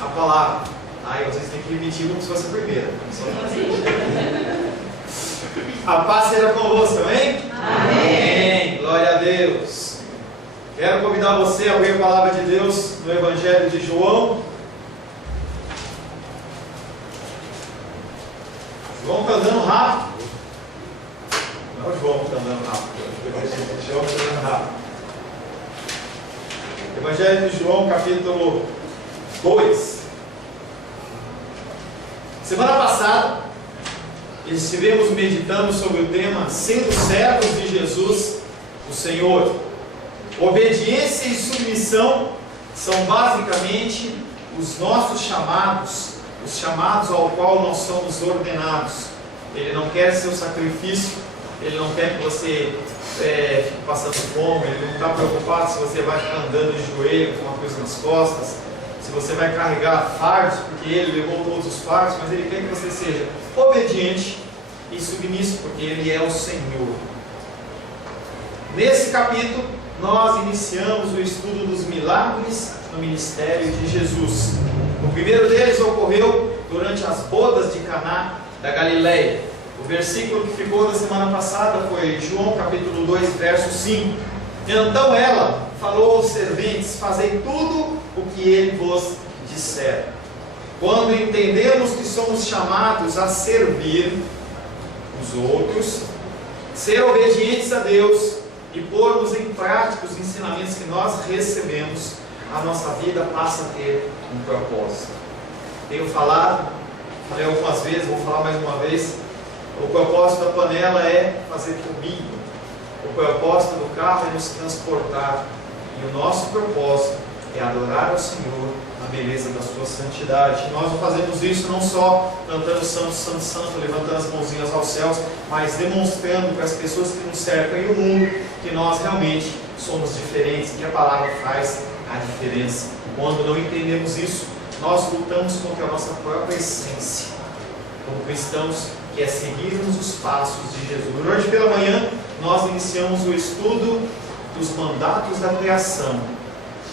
a palavra. Aí vocês têm que repetir como se fosse a primeira. A paz seja convosco, amém? Amém. Glória a Deus. Quero convidar você a abrir a palavra de Deus no Evangelho de João. João está andando rápido. Não é o João que está andando rápido. O João está andando rápido. Evangelho de João, capítulo 2. Semana passada, estivemos meditando sobre o tema Sendo servos de Jesus, o Senhor. Obediência e submissão são basicamente os nossos chamados, os chamados ao qual nós somos ordenados. Ele não quer seu sacrifício, Ele não quer que você fique passando fome, Ele não está preocupado se você vai ficar andando de joelho com uma coisa nas costas, se você vai carregar fardos, porque Ele levou todos os fardos, mas Ele quer que você seja obediente e submisso, porque Ele é o Senhor. Nesse capítulo, nós iniciamos o estudo dos milagres no ministério de Jesus. O primeiro deles ocorreu durante as bodas de Caná da Galileia. O versículo que ficou da semana passada foi João capítulo 2, verso 5. Então ela falou aos serventes: fazei tudo o que ele vos disser. Quando entendemos que somos chamados a servir os outros, ser obedientes a Deus e pormos em prática os ensinamentos que nós recebemos, a nossa vida passa a ter um propósito. Tenho falei algumas vezes, vou falar mais uma vez. O propósito da panela é fazer comida. O propósito do carro é nos transportar. E o nosso propósito é adorar ao Senhor na beleza da sua santidade. Nós não fazemos isso não só cantando Santo, Santo, Santo, levantando as mãozinhas aos céus, mas demonstrando para as pessoas que nos cercam e o mundo que nós realmente somos diferentes, que a palavra faz a diferença. Quando não entendemos isso, nós lutamos contra a nossa própria essência como cristãos, que é seguirmos os passos de Jesus. Hoje pela manhã nós iniciamos o estudo dos mandatos da criação.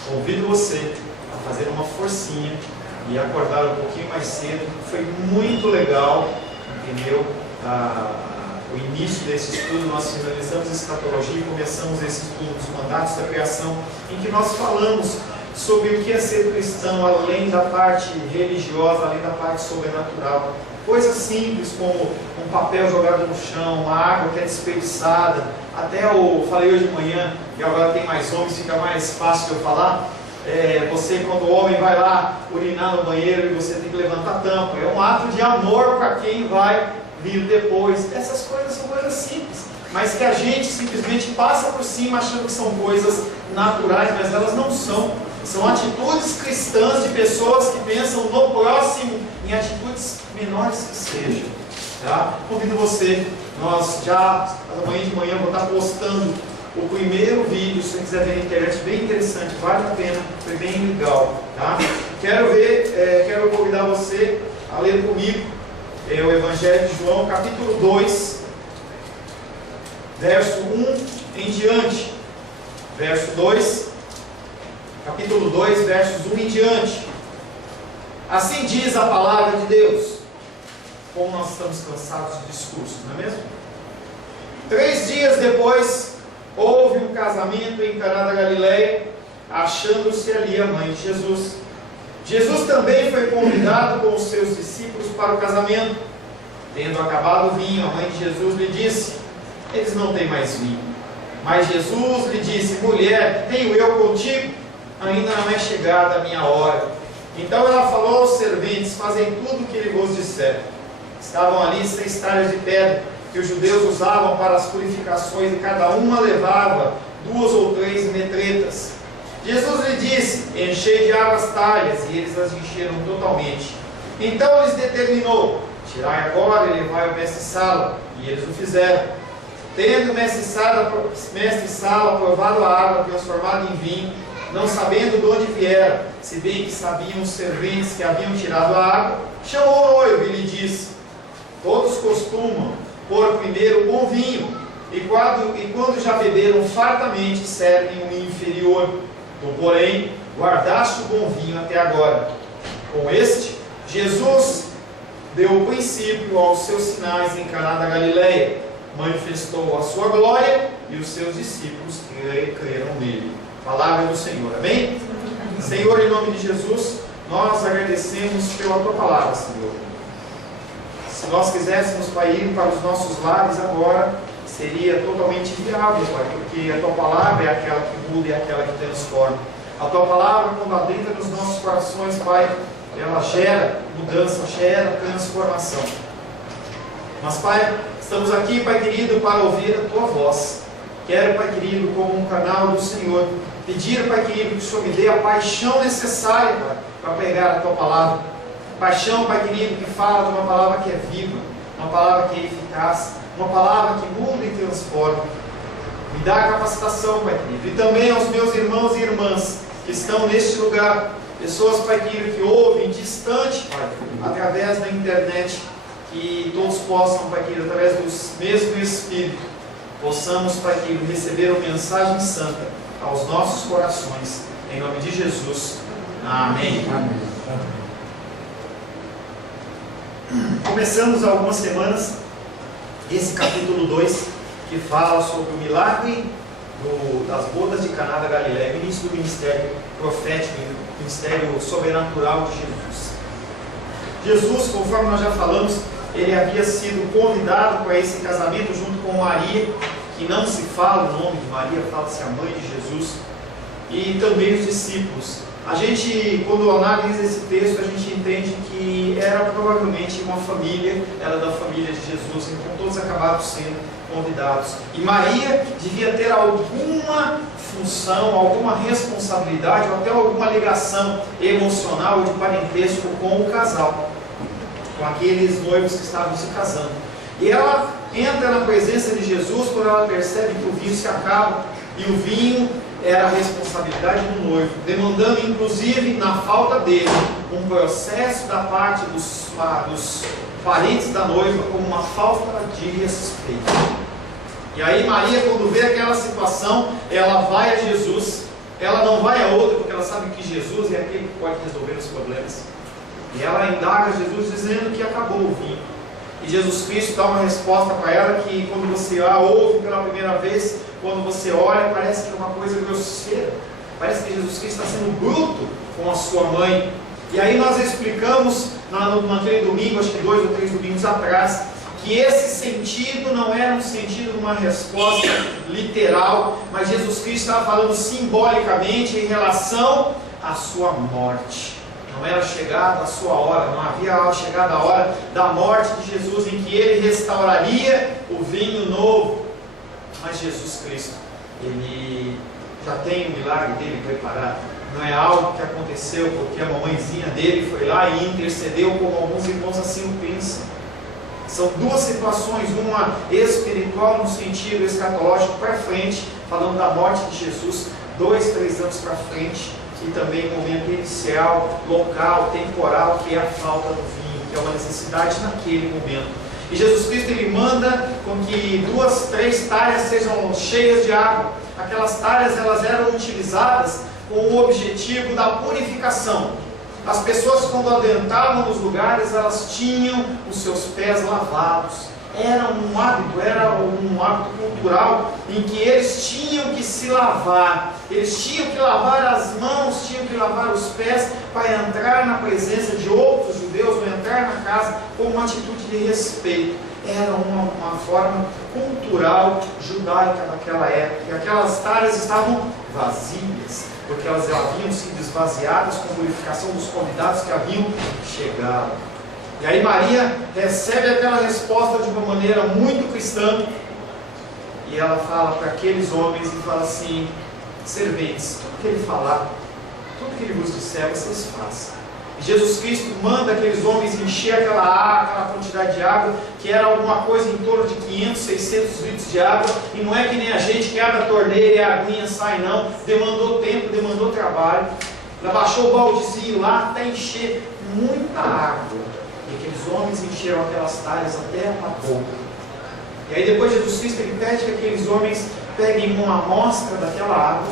Convido você a fazer uma forcinha e acordar um pouquinho mais cedo. Foi muito legal, entendeu? O início desse estudo, nós finalizamos a escatologia e começamos esse estudo dos mandatos da criação, em que nós falamos sobre o que é ser cristão, além da parte religiosa, além da parte sobrenatural. Coisas simples como um papel jogado no chão, uma água que é desperdiçada. Até eu falei hoje de manhã, que agora tem mais homens, fica mais fácil de eu falar. Você, quando o homem vai lá urinar no banheiro e você tem que levantar a tampa, é um ato de amor para quem vai vir depois. Essas coisas são coisas simples, mas que a gente simplesmente passa por cima achando que são coisas naturais, mas elas não são. São atitudes cristãs de pessoas que pensam no próximo em atitudes menores que sejam. Tá? Convido você, nós já amanhã de manhã vou estar postando o primeiro vídeo, se você quiser ver na internet, bem interessante, vale a pena, foi bem legal. Tá? Quero convidar você a ler comigo o Evangelho de João, capítulo 2, verso 1 em diante. Verso 2, capítulo 2, versos 1 em diante. Assim diz a palavra de Deus. Como nós estamos cansados de discurso, não é mesmo? 3 dias depois, houve um casamento em Caná da Galileia, achando-se ali a mãe de Jesus. Jesus também foi convidado com os seus discípulos para o casamento. Tendo acabado o vinho, a mãe de Jesus lhe disse: eles não têm mais vinho. Mas Jesus lhe disse: mulher, que tenho eu contigo? Ainda não é chegada a minha hora. Então ela falou aos serventes: fazem tudo o que ele vos disser. Estavam ali 6 talhas de pedra, que os judeus usavam para as purificações, e cada uma levava 2 ou 3 metretas. Jesus lhe disse: enchei de água as talhas, e eles as encheram totalmente. Então lhes determinou: tirai agora e levai ao mestre-sala. E eles o fizeram. Tendo o mestre-sala provado a água transformada em vinho, não sabendo de onde viera, se bem que sabiam os serventes que haviam tirado a água, chamou o noivo e lhe disse: todos costumam pôr primeiro o bom vinho, e quando já beberam fartamente, servem o inferior. Tu, porém, guardaste o bom vinho até agora. com este, Jesus deu o princípio aos seus sinais em Caná da Galileia, manifestou a sua glória e os seus discípulos creram nele. Palavra do Senhor, amém? Senhor, em nome de Jesus, nós agradecemos pela tua palavra, Senhor. Se nós quiséssemos, Pai, ir para os nossos lares agora, seria totalmente inviável, Pai, porque a tua palavra é aquela que muda e é aquela que transforma. A tua palavra, quando adentra nos nossos corações, Pai, ela gera mudança, gera transformação. Mas, Pai, estamos aqui, Pai querido, para ouvir a tua voz. Quero, Pai querido, como um canal do Senhor, pedir, Pai querido, que o Senhor me dê a paixão necessária, Pai, para pregar a tua palavra. Paixão, Pai querido, que fala de uma palavra que é viva, uma palavra que é eficaz, uma palavra que muda e transforma. Me dá a capacitação, Pai querido. E também aos meus irmãos e irmãs que estão neste lugar, pessoas, Pai querido, que ouvem distante, Pai, através da internet, que todos possam, Pai querido, através do mesmo Espírito, possamos, Pai querido, receber uma mensagem santa aos nossos corações, em nome de Jesus. Amém. Amém. Começamos há algumas semanas esse capítulo 2, que fala sobre o milagre das bodas de Caná da Galileia, o início do ministério profético, o ministério sobrenatural de Jesus. Jesus, conforme nós já falamos, ele havia sido convidado para esse casamento junto com Maria, que não se fala o nome de Maria, fala-se a mãe de Jesus, e também os discípulos. A gente, quando analisa esse texto, a gente entende que era provavelmente uma família, era da família de Jesus, então todos acabaram sendo convidados. E Maria devia ter alguma função, alguma responsabilidade, ou até alguma ligação emocional ou de parentesco com o casal, com aqueles noivos que estavam se casando. E ela entra na presença de Jesus quando ela percebe que o vinho se acaba, e o vinho era a responsabilidade do noivo, demandando inclusive, na falta dele, um processo da parte dos parentes da noiva como uma falta de respeito. E aí Maria, quando vê aquela situação, ela vai a Jesus. Ela não vai a outro, porque ela sabe que Jesus é aquele que pode resolver os problemas. E ela indaga Jesus dizendo que acabou o vinho. E Jesus Cristo dá uma resposta para ela que, quando você a ouve pela primeira vez, quando você olha, parece que é uma coisa grosseira. Parece que Jesus Cristo está sendo bruto com a sua mãe. E aí nós explicamos naquele domingo, acho que 2 ou 3 domingos atrás, que esse sentido não era um sentido de uma resposta literal, mas Jesus Cristo estava falando simbolicamente em relação à sua morte. Não era chegada a sua hora, não havia chegado a hora da morte de Jesus, em que ele restauraria o vinho novo. Mas Jesus Cristo, ele já tem o milagre dele preparado. Não é algo que aconteceu porque a mamãezinha dele foi lá e intercedeu, como alguns irmãos assim o pensam. São duas situações, uma espiritual no sentido escatológico para frente, falando da morte de Jesus, 2, 3 anos para frente, e também um momento inicial, local, temporal, que é a falta do vinho, que é uma necessidade naquele momento. E Jesus Cristo, ele manda com que 2, 3 talhas sejam cheias de água. Aquelas talhas, elas eram utilizadas com o objetivo da purificação. As pessoas, quando adentravam nos lugares, elas tinham os seus pés lavados. Era um hábito cultural em que eles tinham que se lavar. Eles tinham que lavar as mãos, tinham que lavar os pés para entrar na presença de outros judeus, ou entrar na casa com uma atitude de respeito. Era uma forma cultural judaica daquela época. E aquelas talhas estavam vazias, porque elas haviam sido esvaziadas com a purificação dos convidados que haviam chegado. E aí Maria recebe aquela resposta de uma maneira muito cristã, e ela fala para aqueles homens e fala assim: serventes, o que ele falar, tudo que ele vos disser, vocês façam. E Jesus Cristo manda aqueles homens encher aquela quantidade de água, que era alguma coisa em torno de 500, 600 litros de água, e não é que nem a gente que abre a torneira e a aguinha sai, não. Demandou tempo, demandou trabalho. Ela baixou o baldezinho lá até encher muita água. E aqueles homens encheram aquelas talhas até uma boca. E aí depois Jesus Cristo, ele pede que aqueles homens peguem uma amostra daquela água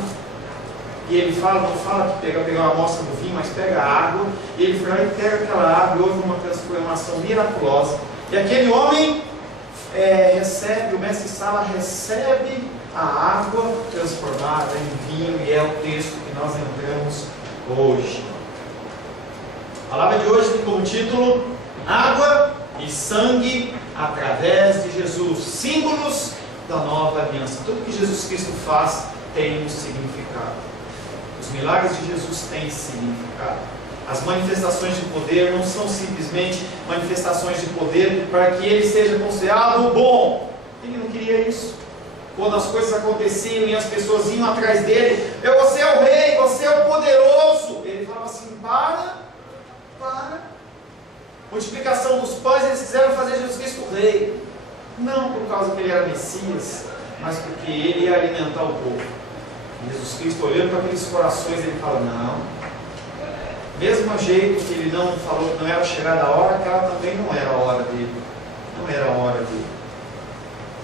e ele fala, não fala que pega uma amostra do vinho, mas pega a água, e ele vai e pega aquela água e houve uma transformação miraculosa. E aquele homem recebe, o mestre Sala recebe a água transformada em vinho, e é o texto que nós entramos hoje. A palavra de hoje tem como título Água e Sangue através de Jesus, símbolos da nova aliança. Tudo que Jesus Cristo faz tem um significado. Os milagres de Jesus têm significado. As manifestações de poder não são simplesmente manifestações de poder para que ele seja considerado bom. Ele não queria isso. Quando as coisas aconteciam e as pessoas iam atrás dele, você é o rei, você é o poderoso. Ele falava assim, para. Multiplicação dos pães, eles quiseram fazer Jesus Cristo rei. Não por causa que ele era Messias, mas porque ele ia alimentar o povo. Jesus Cristo, olhando para aqueles corações, ele fala, não. Mesmo jeito que ele não falou que não era chegada a hora, aquela também não era a hora dele. Não era a hora dele.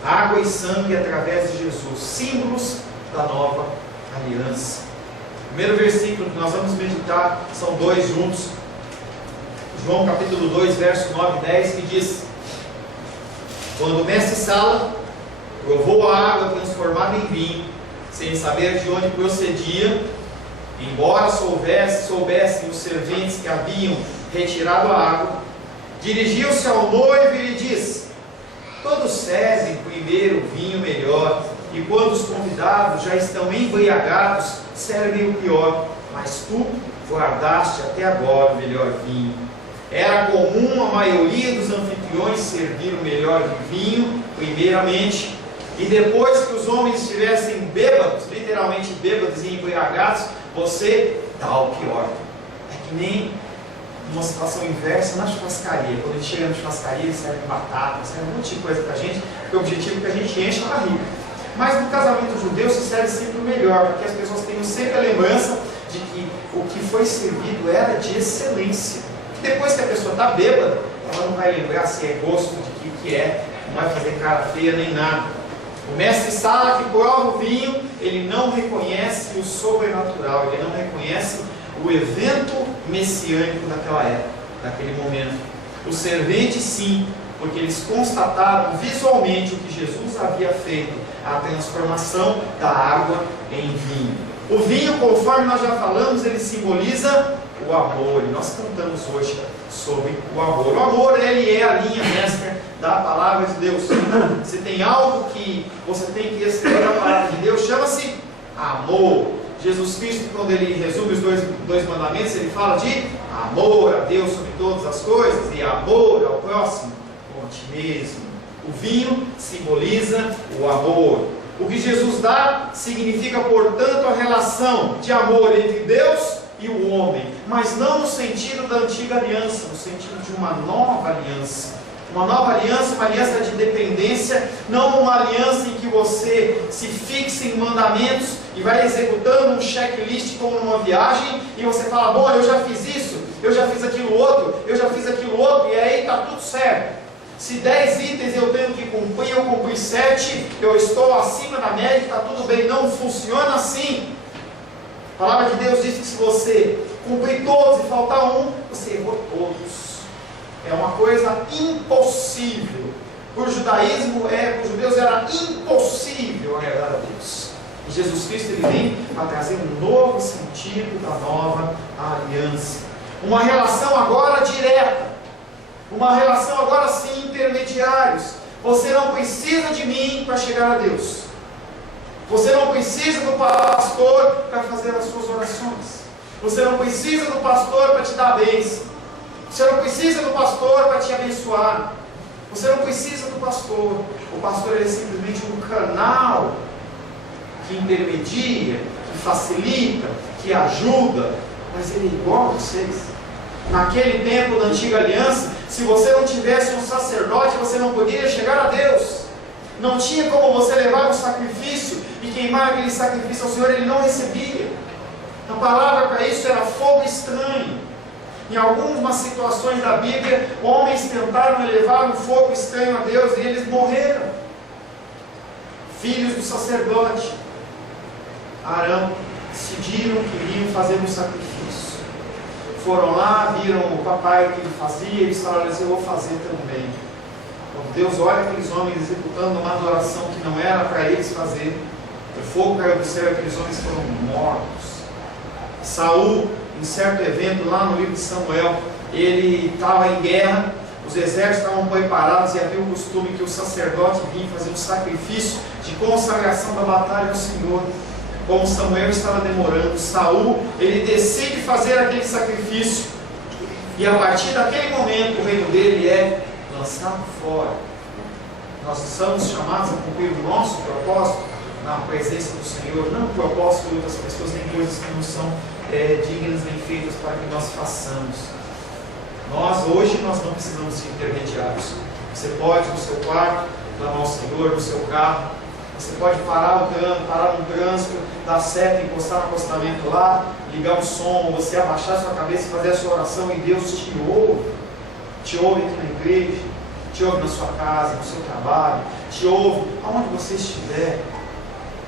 Água e sangue através de Jesus, símbolos da nova aliança. O primeiro versículo que nós vamos meditar são dois juntos. João capítulo 2, verso 9 e 10, que diz: quando o mestre Sala provou a água transformada em vinho, sem saber de onde procedia, embora soubessem os serventes que haviam retirado a água, dirigiu-se ao noivo e lhe disse: todos servem primeiro o vinho melhor, e quando os convidados já estão embriagados, servem o pior, mas tu guardaste até agora o melhor vinho. Era comum a maioria dos anfitriões servir o melhor vinho primeiramente, e depois que os homens estivessem bêbados, literalmente bêbados e embriagados, você dá o pior. É que nem uma situação inversa na churrascaria. Quando a gente chega na churrascaria, eles servem batata, servem um monte de coisa pra gente, porque o objetivo é que a gente enche a barriga. Mas no casamento judeu se serve sempre o melhor, porque as pessoas tenham sempre a lembrança de que o que foi servido era de excelência. Depois que a pessoa está bêbada, ela não vai lembrar se é gosto de que é, não vai fazer cara feia nem nada. O mestre Sala que prova o vinho, ele não reconhece o sobrenatural, ele não reconhece o evento messiânico daquela época, daquele momento. Os serventes sim, porque eles constataram visualmente o que Jesus havia feito, a transformação da água em vinho. O vinho, conforme nós já falamos, ele simboliza o amor, e nós cantamos hoje sobre o amor. O amor, ele é a linha mestra da palavra de Deus. Se tem algo que você tem que escrever na palavra de Deus, chama-se amor. Jesus Cristo, quando ele resume os dois mandamentos, ele fala de amor a Deus sobre todas as coisas e amor ao próximo como a ti mesmo. O vinho simboliza o amor. O que Jesus dá significa, portanto, a relação de amor entre Deus e o homem, mas não no sentido da antiga aliança, no sentido de uma nova aliança. Uma nova aliança, uma aliança de dependência, não uma aliança em que você se fixa em mandamentos e vai executando um checklist como numa viagem, e você fala, bom, eu já fiz isso, eu já fiz aquilo outro, e aí está tudo certo. Se 10 itens eu tenho que cumprir, eu cumpri 7, eu estou acima da média, está tudo bem. Não funciona assim. A palavra de Deus diz que se você cumprir todos e faltar um, você errou todos. É uma coisa impossível. Para o judaísmo, para os judeus era impossível agradar a Deus. E Jesus Cristo ele vem para trazer um novo sentido da nova aliança. Uma relação agora direta. Uma relação agora sim, intermediários. Você não precisa de mim para chegar a Deus. Você não precisa do pastor para fazer as suas orações. Você não precisa do pastor para te dar a bênção. Você não precisa do pastor para te abençoar. Você não precisa do pastor. O pastor ele é simplesmente um canal que intermedia, que facilita, que ajuda. Mas ele é igual a vocês. Naquele tempo da antiga aliança, se você não tivesse um sacerdote, você não poderia chegar a Deus. Não tinha como você levar um sacrifício e queimar aquele sacrifício ao Senhor, ele não recebia. A palavra para isso era fogo estranho. Em algumas situações da Bíblia, homens tentaram elevar um fogo estranho a Deus e eles morreram. Filhos do sacerdote Arão, decidiram que iriam fazer um sacrifício. Foram lá, viram o papai que ele fazia, e eles falaram assim: eu vou fazer também. Quando Deus olha aqueles homens executando uma adoração que não era para eles fazer, o fogo caiu do céu e aqueles homens foram mortos. Saul, em certo evento lá no livro de Samuel, ele estava em guerra, os exércitos estavam preparados e havia o costume que o sacerdote vinha fazer um sacrifício de consagração da batalha ao Senhor. Como Samuel estava demorando, Saul, ele decide fazer aquele sacrifício, e a partir daquele momento o reino dele é lançado fora. Nós somos chamados a cumprir o nosso propósito na presença do Senhor, não o propósito de outras pessoas, tem coisas que não são dignas nem feitas para que nós façamos. Hoje nós não precisamos de intermediários. Você pode no seu quarto clamar ao Senhor, no seu carro, você pode parar no trânsito, dar seta, encostar no acostamento lá, ligar o som, você abaixar sua cabeça e fazer a sua oração, e Deus te ouve aqui na igreja, te ouve na sua casa, no seu trabalho, te ouve aonde você estiver,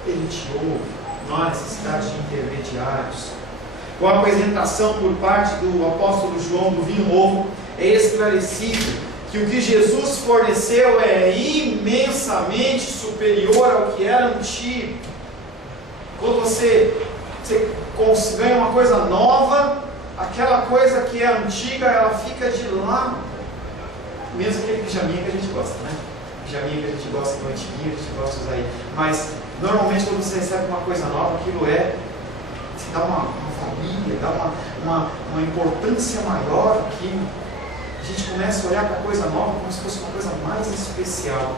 Ele te ouve. Não há necessidade de intermediários. Com a apresentação por parte do apóstolo João do vinho novo, é esclarecido que o que Jesus forneceu é imensamente superior ao que era antigo. Quando você ganha uma coisa nova, aquela coisa que é antiga, ela fica de lado. Mesmo aquele pijaminha que a gente gosta, né? Pijaminha que a gente gosta, que é antiguinho, a gente gosta de usar aí. Mas, normalmente, quando você recebe uma coisa nova, aquilo você dá uma família, dá uma importância maior aquilo. A gente começa a olhar para a coisa nova como se fosse uma coisa mais especial.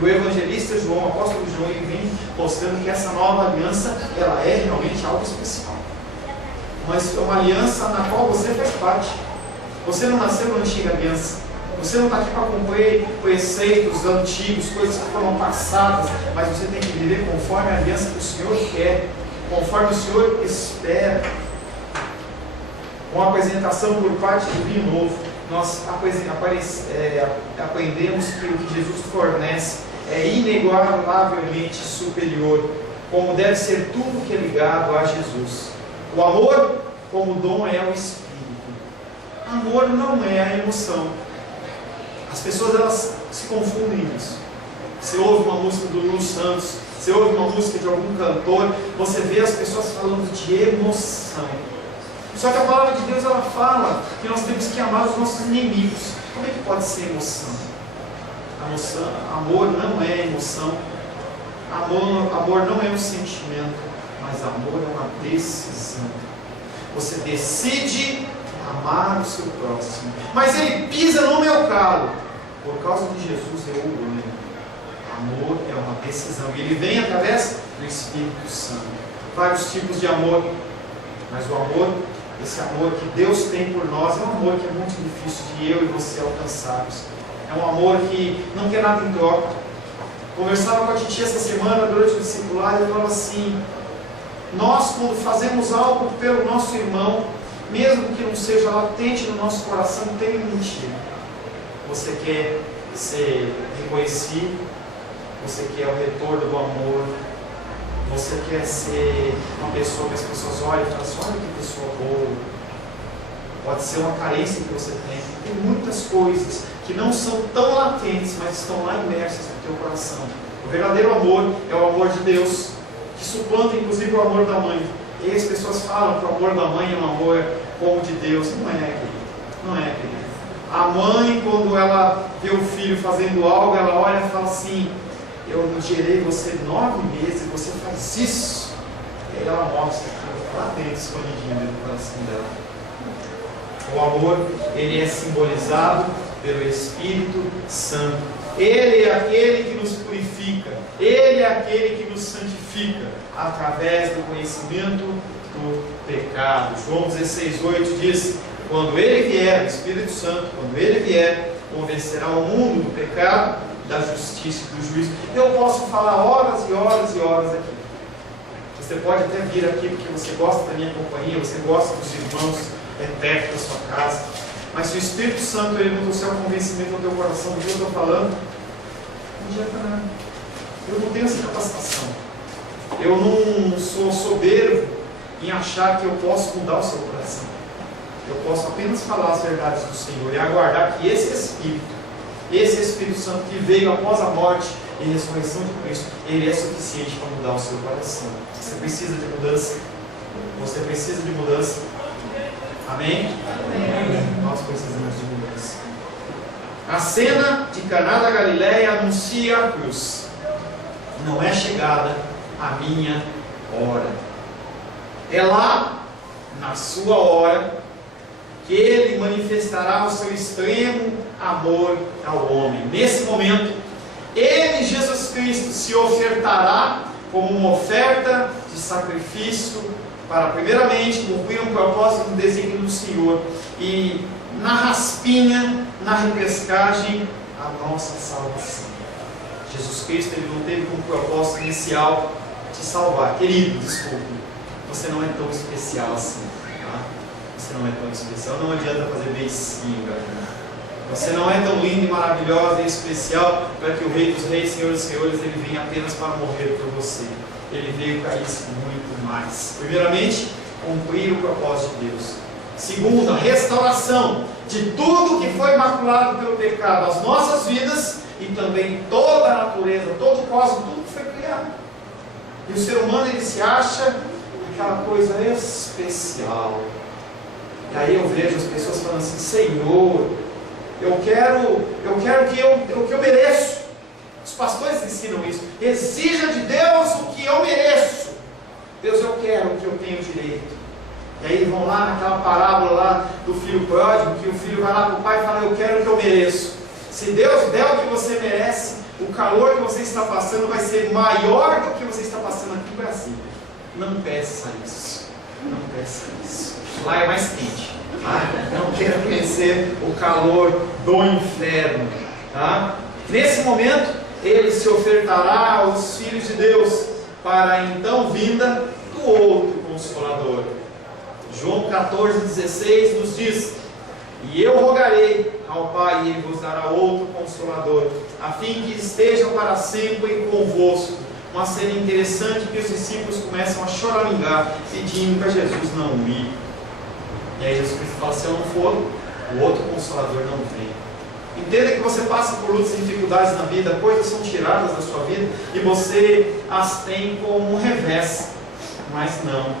E o evangelista João, o apóstolo João, ele vem mostrando que essa nova aliança, ela é realmente algo especial. Mas é uma aliança na qual você faz parte. Você não nasceu na antiga aliança. Você não está aqui para cumprir preceitos antigos, coisas que foram passadas, mas você tem que viver conforme a aliança que o Senhor quer, conforme o Senhor espera. Com a apresentação por parte do vinho novo, nós aprendemos que o que Jesus fornece é inigualavelmente superior, como deve ser tudo que é ligado a Jesus. O amor, como dom, é o Espírito. Amor não é a emoção. As pessoas, elas se confundem nisso. Você ouve uma música do Lulu Santos, você ouve uma música de algum cantor, você vê as pessoas falando de emoção. Só que a palavra de Deus, ela fala que nós temos que amar os nossos inimigos. Como é que pode ser emoção? Amor não é emoção. Amor não é um sentimento, mas amor é uma decisão. Você decide amar o seu próximo. Mas ele pisa no meu calo. Por causa de Jesus eu o amo. Amor é uma decisão. E ele vem através do Espírito Santo. Vários tipos de amor. Mas o amor, esse amor que Deus tem por nós, é um amor que é muito difícil de eu e você alcançarmos. É um amor que não quer nada em troca. Conversava com a Titi essa semana durante o discipulado e eu falava assim: nós, quando fazemos algo pelo nosso irmão, mesmo que não seja latente no nosso coração, tem mentira. Você quer ser reconhecido, você quer o retorno do amor, você quer ser uma pessoa que as pessoas olham e falam assim: olha que pessoa boa. Pode ser uma carência que você tem. Tem muitas coisas que não são tão latentes, mas estão lá imersas no teu coração. O verdadeiro amor é o amor de Deus, que suplanta inclusive o amor da mãe. E aí as pessoas falam que o amor da mãe é um amor como de Deus. Não é, querido. Não é, querido. A mãe, quando ela vê o filho fazendo algo, ela olha e fala assim: eu gerei você 9 meses, você faz isso. E aí ela mostra aquilo lá dentro, escondidinho dentro do coração dela. O amor, ele é simbolizado pelo Espírito Santo. Ele é aquele que nos purifica. Ele é aquele que nos santifica através do conhecimento do pecado. João 16:8 diz: quando ele vier, o Espírito Santo, quando ele vier, convencerá o mundo do pecado, da justiça e do juízo. Eu posso falar horas e horas e horas aqui. Você pode até vir aqui porque você gosta da minha companhia, você gosta dos irmãos perto da sua casa. Mas se o Espírito Santo ele não trouxer o convencimento no teu coração do que eu estou falando, não adianta nada. Eu não tenho essa capacitação. Eu não sou soberbo em achar que eu posso mudar o seu coração. Eu posso apenas falar as verdades do Senhor e aguardar que esse Espírito Santo que veio após a morte e ressurreição de Cristo, ele é suficiente para mudar o seu coração. Você precisa de mudança. Você precisa de mudança. Amém? Amém. Nós precisamos de mudança. A cena de Caná da Galileia anuncia a cruz. Não é chegada a minha hora. É lá, na sua hora, que ele manifestará o seu extremo amor ao homem. Nesse momento, ele, Jesus Cristo, se ofertará como uma oferta de sacrifício para, primeiramente, cumprir um propósito do desígnio do Senhor e, na raspinha, na repescagem, a nossa salvação. Jesus Cristo, ele não teve como propósito inicial te salvar. Querido, desculpe, você não é tão especial assim. Tá? Você não é tão especial. Não adianta fazer beicinho, galera. Você não é tão linda e maravilhosa e especial para que o Rei dos Reis, Senhor dos Senhores, ele venha apenas para morrer por você. Ele veio para isso muito mais. Primeiramente, cumprir o propósito de Deus. Segundo, a restauração de tudo que foi maculado pelo pecado, as nossas vidas e também toda a natureza, todo o cosmos, tudo que foi criado. E o ser humano, ele se acha aquela coisa especial. E aí eu vejo as pessoas falando assim: Senhor, eu quero o que eu mereço. Os pastores ensinam isso. Exija de Deus o que eu mereço. Deus, eu quero o que eu tenho direito. E aí vão lá naquela parábola lá do filho pródigo, que o filho vai lá para o pai e fala: eu quero o que eu mereço. Se Deus der o que você merece, o calor que você está passando vai ser maior do que você está passando aqui em Brasília. Não peça isso. Não peça isso. Lá é mais quente. Não quero conhecer o calor do inferno. Tá? Nesse momento, ele se ofertará aos filhos de Deus para a então vinda do outro Consolador. João 14,16 nos diz: e eu rogarei ao Pai, e Ele vos dará outro Consolador, a fim que esteja para sempre convosco. Uma cena interessante que os discípulos começam a choramingar, pedindo para Jesus não ir. E aí Jesus Cristo fala: se eu não for, o outro Consolador não vem. Entenda que você passa por lutas e dificuldades na vida, coisas são tiradas da sua vida e você as tem como um revés. Mas não,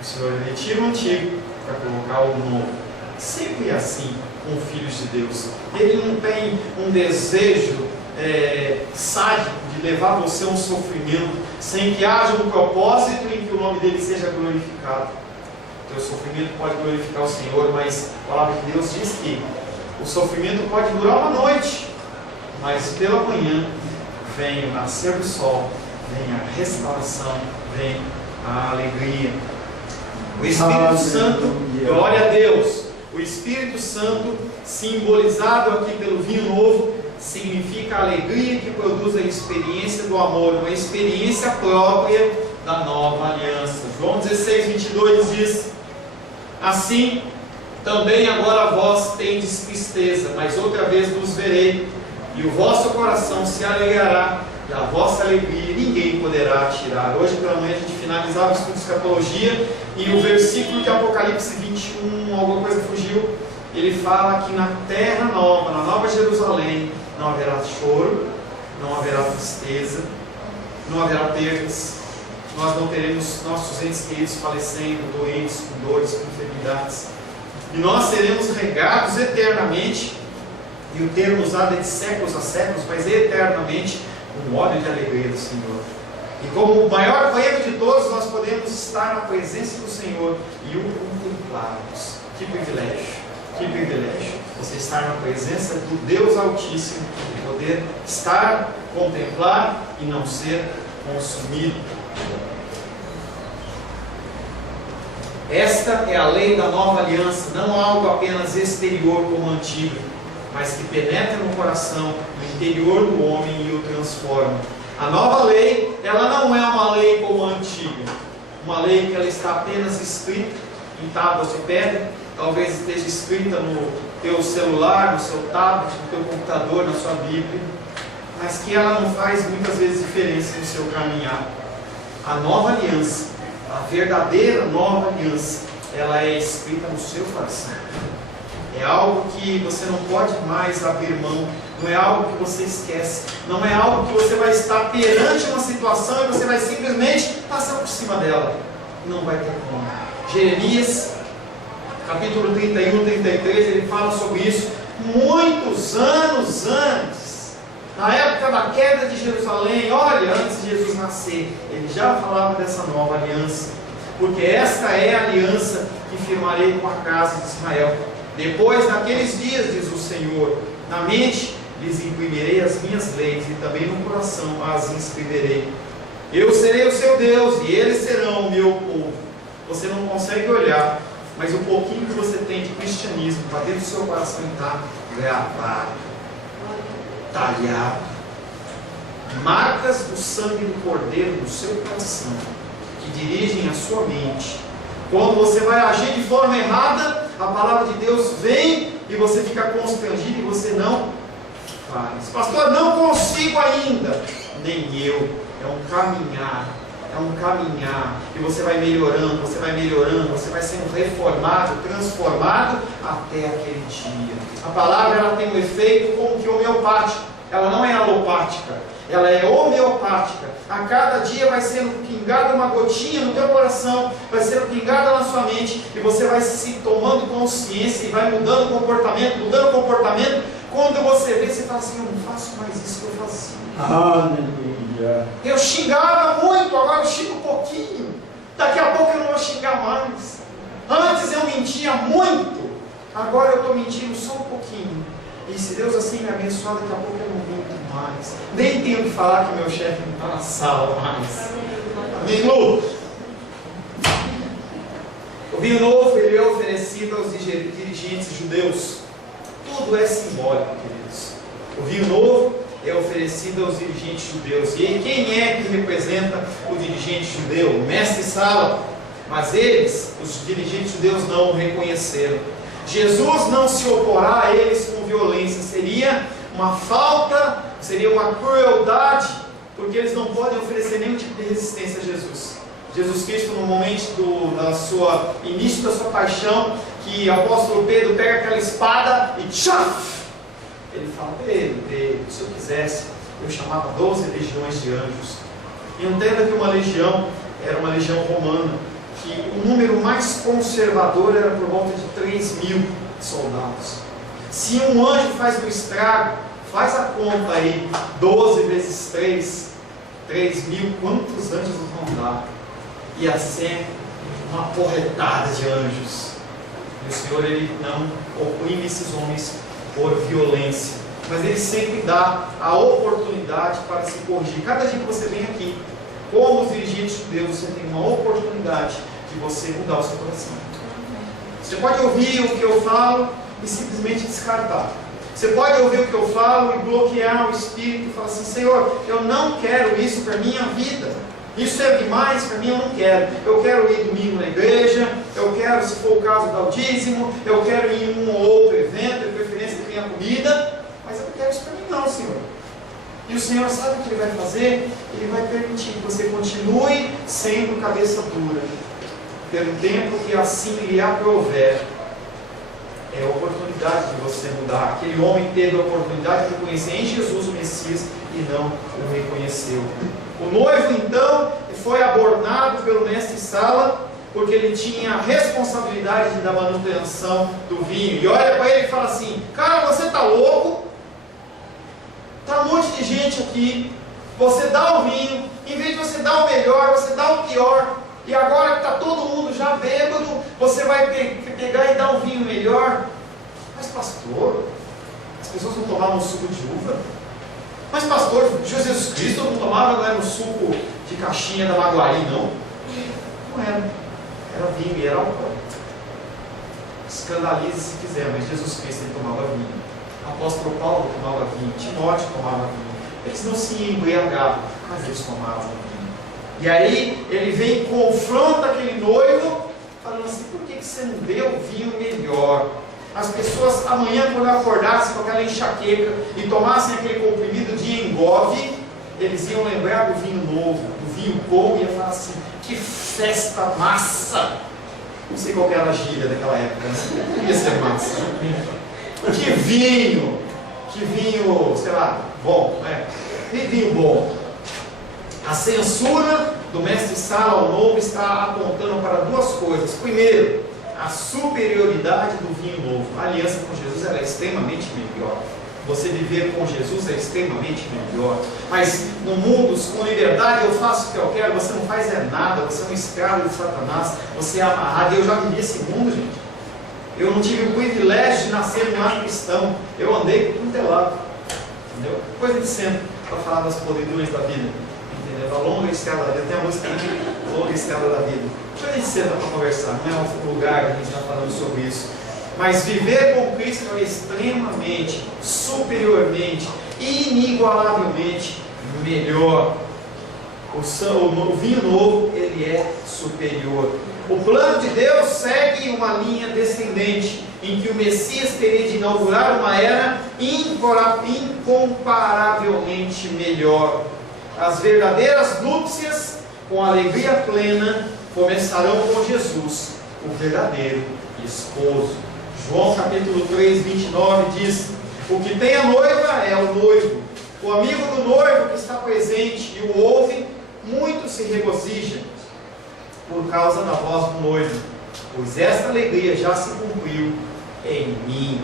o Senhor retira o antigo para colocar o novo. Sempre é assim com filhos de Deus. Ele não tem um desejo sádico de levar você a um sofrimento sem que haja um propósito em que o nome dele seja glorificado. O teu sofrimento pode glorificar o Senhor, mas a palavra de Deus diz que o sofrimento pode durar uma noite, mas pela manhã vem o nascer do sol, vem a restauração, vem a alegria. O Espírito Santo, glória a Deus, o Espírito Santo, simbolizado aqui pelo vinho novo, significa a alegria que produz a experiência do amor, uma experiência própria da nova aliança. João 16:22 diz: assim também agora vós tendes tristeza, mas outra vez vos verei, e o vosso coração se alegrará, e a vossa alegria ninguém poderá tirar. Hoje pela manhã a gente finalizava o estudo de escatologia, e o versículo de Apocalipse 21, alguma coisa fugiu, ele fala que na terra nova, na nova Jerusalém, não haverá choro, não haverá tristeza, não haverá perdas. Nós não teremos nossos entes queridos falecendo, doentes, com dores, com enfermidades. E nós seremos regados eternamente, e o termo usado é de séculos a séculos, mas eternamente, com óleo de alegria do Senhor. E como o maior prêmio de todos, nós podemos estar na presença do Senhor e o contemplarmos. Que privilégio, que privilégio, você estar na presença do Deus Altíssimo, e poder estar, contemplar e não ser consumido. Esta é a lei da nova aliança, não algo apenas exterior como a antiga, mas que penetra no coração, no interior do homem e o transforma. A nova lei, ela não é uma lei como a antiga, uma lei que ela está apenas escrita em tábuas de pedra, talvez esteja escrita no teu celular, no seu tablet, no teu computador, na sua Bíblia, mas que ela não faz muitas vezes diferença no seu caminhar. A nova aliança, A verdadeira nova aliança, ela é escrita no seu coração. É algo que você não pode mais abrir mão. Não é algo que você esquece. Não é algo que você vai estar perante uma situação e você vai simplesmente passar por cima dela. Não vai ter como. Jeremias, capítulo 31, 33, ele fala sobre isso. Muitos anos antes, na época da queda de Jerusalém, olha, antes de Jesus nascer, ele já falava dessa nova aliança. Porque esta é a aliança que firmarei com a casa de Israel. Depois daqueles dias, diz o Senhor, na mente lhes imprimirei as minhas leis e também no coração as inscreverei. Eu serei o seu Deus e eles serão o meu povo. Você não consegue olhar, mas o pouquinho que você tem de cristianismo para dentro do seu coração está gravado, talhado. Marcas do sangue do Cordeiro no seu coração, que dirigem a sua mente. Quando você vai agir de forma errada, a palavra de Deus vem e você fica constrangido e você não faz. Pastor, não consigo ainda. Nem eu. É um caminhar. É um caminhar. E você vai melhorando, você vai sendo reformado, transformado até aquele dia. A palavra ela tem um efeito como que homeopático. Ela não é alopática. Ela é homeopática. A cada dia vai sendo pingada uma gotinha no teu coração, vai sendo pingada na sua mente, e você vai se tomando consciência e vai mudando o comportamento. Quando você vê, você fala assim: eu não faço mais isso que eu fazia. Aleluia. Eu xingava muito, agora eu xingo um pouquinho. Daqui a pouco eu não vou xingar mais. Antes eu mentia muito, agora eu estou mentindo só um pouquinho. E se Deus assim me abençoar, daqui a pouco eu não minto mais. Nem tenho que falar que meu chefe não está na sala mais. Amém, Lu? O vinho novo ele é oferecido aos dirigentes judeus. Tudo é simbólico, queridos. O vinho novo é oferecido aos dirigentes judeus. E quem é que representa o dirigente judeu? O mestre Sala. Mas eles, os dirigentes judeus, não o reconheceram. Jesus não se oporá a eles com violência, seria uma falta, seria uma crueldade, porque eles não podem oferecer nenhum tipo de resistência a Jesus. Jesus Cristo, no momento do início da sua paixão, que o apóstolo Pedro pega aquela espada e tchaf! Ele fala: Pedro, se eu quisesse, eu chamava 12 legiões de anjos. E entenda que uma legião era uma legião romana, que o número mais conservador era por volta de 3.000 soldados. Se um anjo faz um estrago, faz a conta aí, 12 vezes 3.000, quantos anjos vão dar? Ia ser uma porretada de anjos. E o Senhor, Ele não oprime esses homens por violência, mas Ele sempre dá a oportunidade para se corrigir. Cada dia que você vem aqui, como os dirigentes de Deus, você tem uma oportunidade de você mudar o seu coração. Você pode ouvir o que eu falo e simplesmente descartar. Você pode ouvir o que eu falo e bloquear o espírito e falar assim: Senhor, eu não quero isso para a minha vida. Isso é demais para mim, eu não quero. Eu quero ir domingo na igreja, eu quero, se for o caso, dar o dízimo, eu quero ir em um ou outro evento, de preferência que tenha comida, mas eu não quero isso para mim não, Senhor. E o Senhor sabe o que Ele vai fazer? Ele vai permitir que você continue sendo cabeça dura, pelo tempo que assim lhe aprouver. É a oportunidade de você mudar. Aquele homem teve a oportunidade de reconhecer em Jesus o Messias e não o reconheceu. O noivo então foi abordado pelo mestre Sala, porque ele tinha a responsabilidade da manutenção do vinho. E olha para ele e fala assim: cara, você está louco? Está um monte de gente aqui. Você dá o vinho, em vez de você dar o melhor, você dá o pior. E agora que está todo mundo já bêbado, você vai pegar e dar um vinho melhor. Mas pastor, as pessoas não tomavam suco de uva? Mas pastor, Jesus Cristo não tomava, não era um suco de caixinha da Maguari, não? Não era. Era vinho e era álcool. Escandalize se quiser, mas Jesus Cristo ele tomava vinho. O apóstolo Paulo tomava vinho, Timóteo tomava vinho. Eles não se embriagavam, mas eles tomavam vinho. E aí ele vem e confronta aquele noivo, falando assim: por que você não deu o vinho melhor? As pessoas amanhã, quando acordassem com aquela enxaqueca e tomassem aquele comprimido de Engove, eles iam lembrar do vinho novo, do vinho bom, e ia falar assim: que festa massa! Não sei qual era a gíria daquela época, né? Não ia ser massa. Que vinho, sei lá, bom, né? Que vinho bom. A censura do mestre Sala ao novo está apontando para duas coisas. Primeiro, a superioridade do vinho novo. A aliança com Jesus era extremamente melhor. Você viver com Jesus é extremamente melhor. Mas no mundo, com liberdade, eu faço o que eu quero. Você não faz nada. Você é um escravo de Satanás. Você é amarrado. Eu já vivi esse mundo, gente. Eu não tive o privilégio de nascer num lar cristão. Eu andei por tudo é lado. Entendeu? Coisa de sempre para falar das podridões da vida. Entendeu? A longa estrada da vida. Tem a música aqui, longa estrada da vida. Coisa de sempre para conversar. Não é um lugar que a gente está falando sobre isso. Mas viver com Cristo é extremamente, superiormente, inigualavelmente melhor. O vinho novo, ele é superior. O plano de Deus segue uma linha descendente, em que o Messias teria de inaugurar uma era incomparavelmente melhor. As verdadeiras núpcias, com alegria plena, começarão com Jesus, o verdadeiro esposo. João capítulo 3, 29 diz: o que tem a noiva é o noivo. O amigo do noivo que está presente e o ouve, muito se regozija por causa da voz do noivo, pois esta alegria já se cumpriu em mim.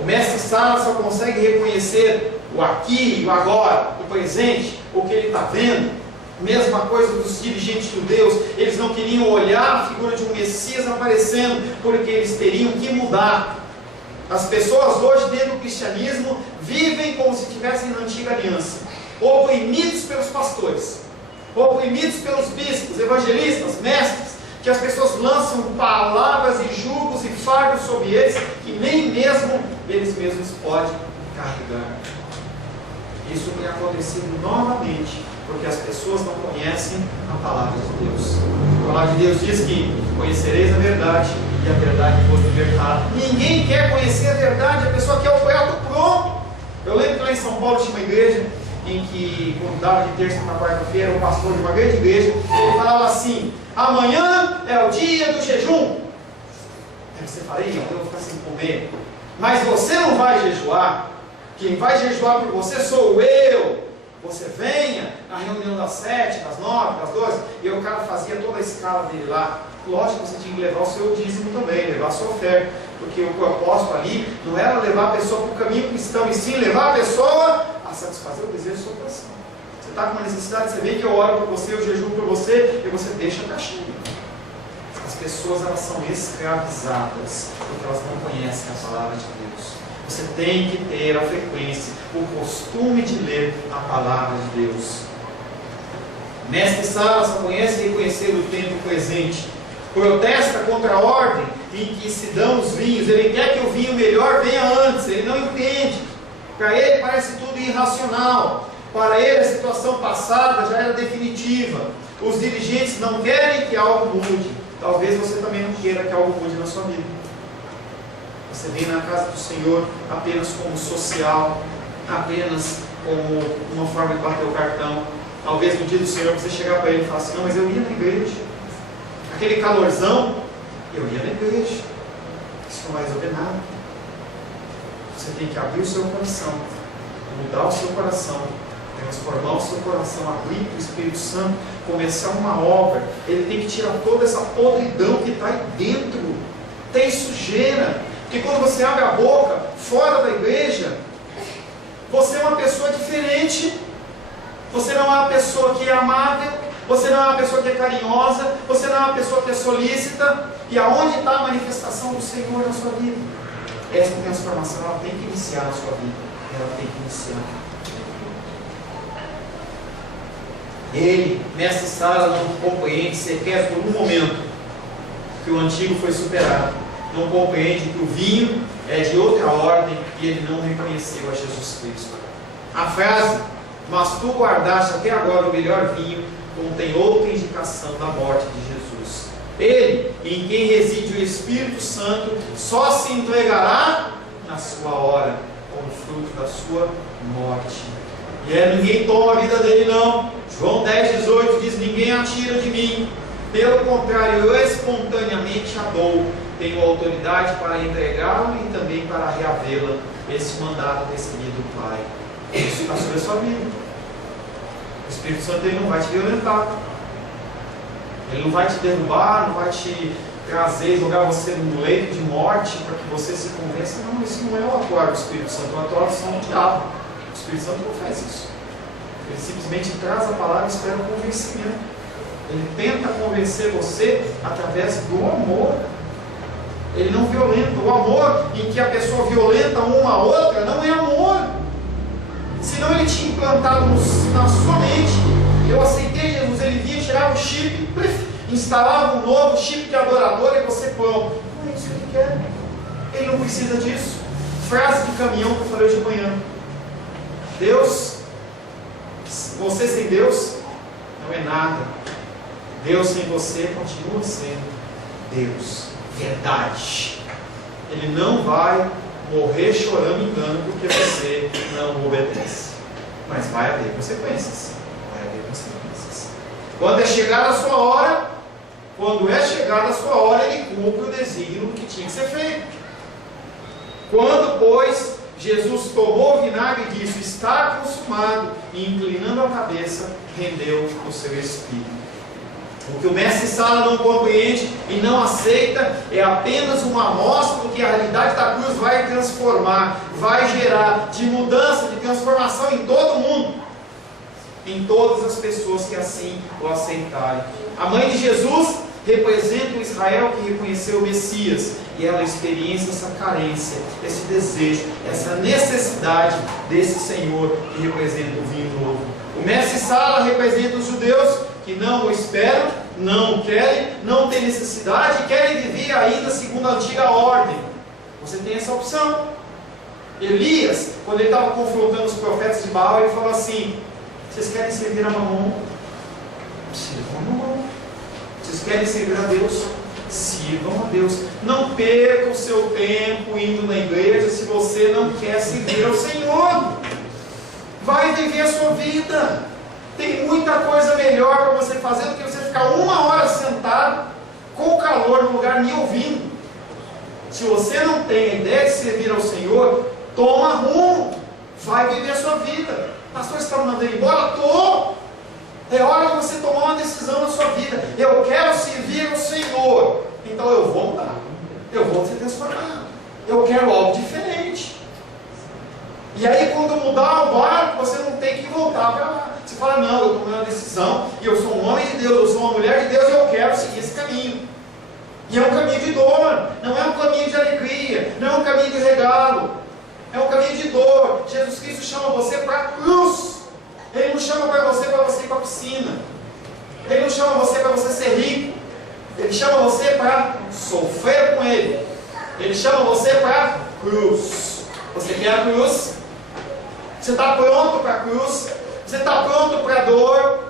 O mestre Sala só consegue reconhecer o aqui e o agora, o presente, o que ele está vendo. Mesma coisa dos dirigentes judeus, eles não queriam olhar a figura de um Messias aparecendo, porque eles teriam que mudar. As pessoas hoje dentro do cristianismo vivem como se estivessem na antiga aliança, oprimidos pelos pastores, oprimidos pelos bispos, evangelistas, mestres, que as pessoas lançam palavras e julgos e fardos sobre eles, que nem mesmo eles mesmos podem carregar. Isso tem acontecido novamente, porque as pessoas não conhecem a palavra de Deus. A palavra de Deus diz que conhecereis a verdade e a verdade vos libertará. Ninguém quer conhecer a verdade, a pessoa quer o prato pronto. Eu lembro que lá em São Paulo tinha uma igreja em que, quando dava de terça para quarta-feira, o pastor de uma grande igreja, ele falava assim: amanhã é o dia do jejum. Aí você fala: eu vou ficar sem comer. Mas você não vai jejuar. Quem vai jejuar por você sou eu. Você venha na reunião das 7, das 9, das 12, e o cara fazia toda a escala dele lá. Lógico que você tinha que levar o seu dízimo também, levar a sua oferta, porque o propósito ali não era levar a pessoa para o caminho cristão, e sim levar a pessoa a satisfazer o desejo do seu coração. Você está com uma necessidade, você vê que eu oro por você, eu jejuo por você, e você deixa a caixinha. As pessoas, elas são escravizadas, porque elas não conhecem a palavra de Deus. Você tem que ter a frequência, o costume de ler a palavra de Deus. Mestre Sala só conhece e reconhecer o tempo presente. Protesta contra a ordem em que se dão os vinhos. Ele quer que o vinho melhor venha antes. Ele não entende. Para ele parece tudo irracional. Para ele a situação passada já era definitiva. Os dirigentes não querem que algo mude. Talvez você também não queira que algo mude na sua vida. Você vem na casa do Senhor apenas como social, apenas como uma forma de bater o cartão. Talvez no dia do Senhor você chegar para ele e falar assim: não, mas eu ia na igreja. Aquele calorzão, eu ia na igreja. Isso não vai resolver nada. Você tem que abrir o seu coração, mudar o seu coração, transformar o seu coração, abrir para o Espírito Santo, começar uma obra. Ele tem que tirar toda essa podridão que está aí dentro. Tem sujeira. Porque quando você abre a boca fora da igreja, você é uma pessoa diferente. Você não é uma pessoa que é amável, você não é uma pessoa que é carinhosa, você não é uma pessoa que é solícita. E aonde está a manifestação do Senhor na sua vida? Essa transformação, ela tem que iniciar na sua vida. Ela tem que iniciar. Ele, mestre Sala, não compreende sequer por um momento que o antigo foi superado. Não compreende que o vinho é de outra ordem e ele não reconheceu a Jesus Cristo. A frase: mas tu guardaste até agora o melhor vinho, contém outra indicação da morte de Jesus. Ele, em quem reside o Espírito Santo, só se entregará na sua hora, como fruto da sua morte. E ninguém toma a vida dele não. João 10,18 diz: ninguém atira de mim, pelo contrário, eu espontaneamente a dou. Tenho autoridade para entregá-la e também para reavê-la. Esse mandato tem escrito do Pai. Isso está sobre a sua vida. O Espírito Santo ele não vai te violentar, ele não vai te derrubar, não vai te trazer, jogar você no leito de morte para que você se convença. Não, isso não é o atuar do Espírito Santo, o atuar do diabo. O Espírito Santo não faz isso. Ele simplesmente traz a palavra e espera o convencimento. Ele tenta convencer você através do amor. Ele não violenta. O amor em que a pessoa violenta uma a outra não é amor. Senão ele tinha implantado na sua mente: eu aceitei Jesus. Ele vinha, tirava o chip, instalava um novo chip de adorador e você pronto. Não é isso que ele quer. Ele não precisa disso. Frase de caminhão que eu falei hoje de manhã: Deus, você sem Deus não é nada. Deus sem você continua sendo Deus. Verdade. Ele não vai morrer chorando engano porque você não obedece. Mas vai haver consequências. Vai haver consequências. Quando é chegada a sua hora, ele cumpre o desígnio que tinha que ser feito. Quando, pois, Jesus tomou o vinagre e disse: está consumado, e inclinando a cabeça, rendeu o seu espírito. O que o mestre Sala não compreende e não aceita é apenas uma amostra do que a realidade da cruz vai transformar, vai gerar de mudança, de transformação em todo mundo, em todas as pessoas que assim o aceitarem. A mãe de Jesus representa o Israel que reconheceu o Messias, e ela experiencia essa carência, esse desejo, essa necessidade desse Senhor que representa o vinho novo. O mestre Sala representa os judeus que não o esperam, não o querem, não têm necessidade e querem viver ainda segundo a antiga ordem. Você tem essa opção. Elias, quando ele estava confrontando os profetas de Baal, ele falou assim: vocês querem servir a Mamon? Sirvam a Mamon. Vocês querem servir a Deus? Sirvam a Deus. Não perca o seu tempo indo na igreja se você não quer servir ao Senhor. Vai viver a sua vida. Tem muita coisa melhor para você fazer do que você ficar 1 hora sentado com calor no lugar me ouvindo. Se você não tem a ideia de servir ao Senhor, toma rumo. Vai viver a sua vida. Pastor, você está me mandando embora? Estou. É hora de você tomar uma decisão na sua vida. Eu quero servir ao Senhor. Então eu vou mudar. Eu vou ser transformado. Eu quero algo diferente. E aí quando mudar o barco, você não tem que voltar para lá. Você fala: não, eu tomei uma decisão, e eu sou um homem de Deus, eu sou uma mulher de Deus, e eu quero seguir esse caminho. E é um caminho de dor, não é um caminho de alegria, não é um caminho de regalo, é um caminho de dor. Jesus Cristo chama você para a cruz. Ele não chama para você ir para a piscina. Ele não chama você para você ser rico. Ele chama você para sofrer com Ele. Ele chama você para a cruz. Você quer a cruz? Você está pronto para a cruz? Você está pronto para a dor?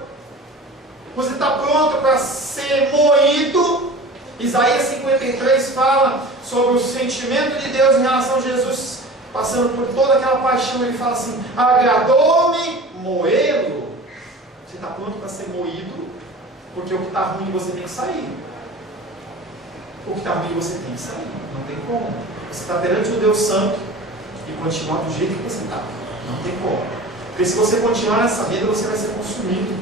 Você está pronto para ser moído? Isaías 53 fala sobre o sentimento de Deus em relação a Jesus, passando por toda aquela paixão. Ele fala assim: agradou-me moê-lo. Você está pronto para ser moído? Porque o que está ruim de você tem que sair. O que está ruim de você tem que sair. Não tem como. Você está perante o Deus Santo e continuar do jeito que você está. Não tem como. Porque se você continuar nessa vida, você vai ser consumido.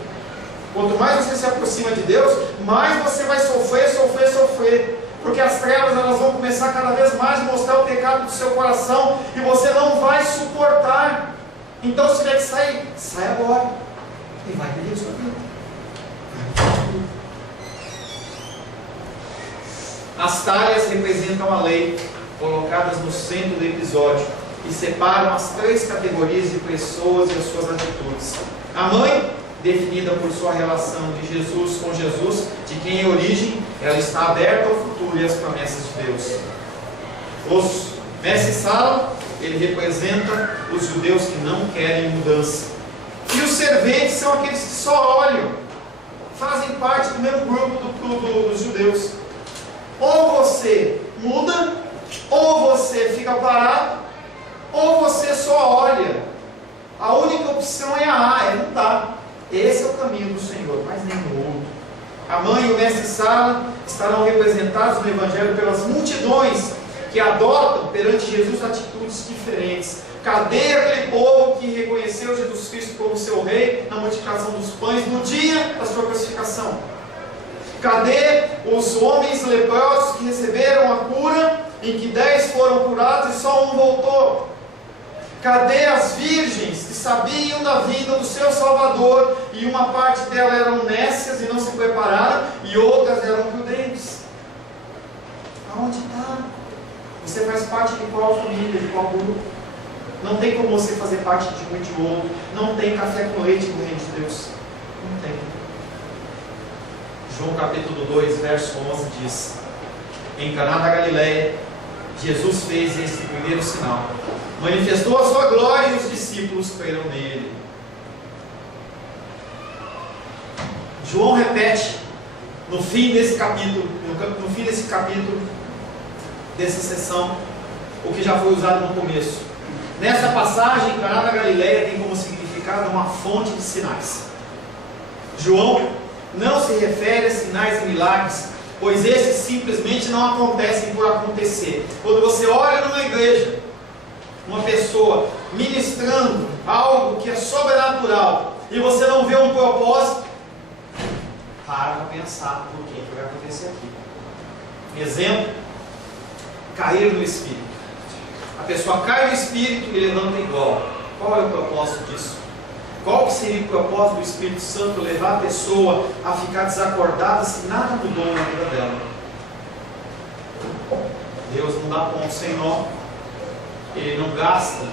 Quanto mais você se aproxima de Deus, mais você vai sofrer. Porque as trevas elas vão começar cada vez mais a mostrar o pecado do seu coração e você não vai suportar. Então se tiver que sair, sai agora. E vai viver a sua vida. As talhas representam a lei, colocadas no centro do episódio, e separam as 3 categorias de pessoas e as suas atitudes. A mãe, definida por sua relação de Jesus com Jesus, de quem é origem, ela está aberta ao futuro e às promessas de Deus. Os mestre Sala, ele representa os judeus que não querem mudança. E os serventes são aqueles que só olham, fazem parte do mesmo grupo dos judeus. Ou você muda, ou você fica parado, ou você só olha a única opção é a A, é não dar. Esse é o caminho do Senhor, mas nenhum outro. A mãe e o mestre Sala estarão representados no Evangelho pelas multidões que adotam perante Jesus atitudes diferentes. Cadê aquele povo que reconheceu Jesus Cristo como seu rei na multiplicação dos pães no dia da sua crucificação? Cadê os homens leprosos que receberam a cura, em que 10 foram curados e só um voltou? Cadê as virgens que sabiam da vinda do seu Salvador e uma parte delas eram nécias e não se prepararam e outras eram prudentes? Aonde está? Você faz parte de qual família, de qual grupo? Não tem como você fazer parte de um e de outro. Não tem café com leite no reino de Deus. Não tem. João capítulo 2, verso 11 diz: em Caná da Galileia, Jesus fez esse primeiro sinal. Manifestou a sua glória e os discípulos creram nele. João repete no fim desse capítulo, dessa sessão, o que já foi usado no começo. Nessa passagem, Caná da Galileia tem como significado uma fonte de sinais. João não se refere a sinais e milagres, pois esses simplesmente não acontecem por acontecer. Quando você olha numa igreja, uma pessoa ministrando algo que é sobrenatural, e você não vê um propósito, para pensar por que vai acontecer aqui. Exemplo: cair no Espírito. A pessoa cai no Espírito e levanta igual. Qual é o propósito disso? Qual que seria o propósito do Espírito Santo levar a pessoa a ficar desacordada se nada mudou na vida dela? Deus não dá ponto sem nó. Ele não gasta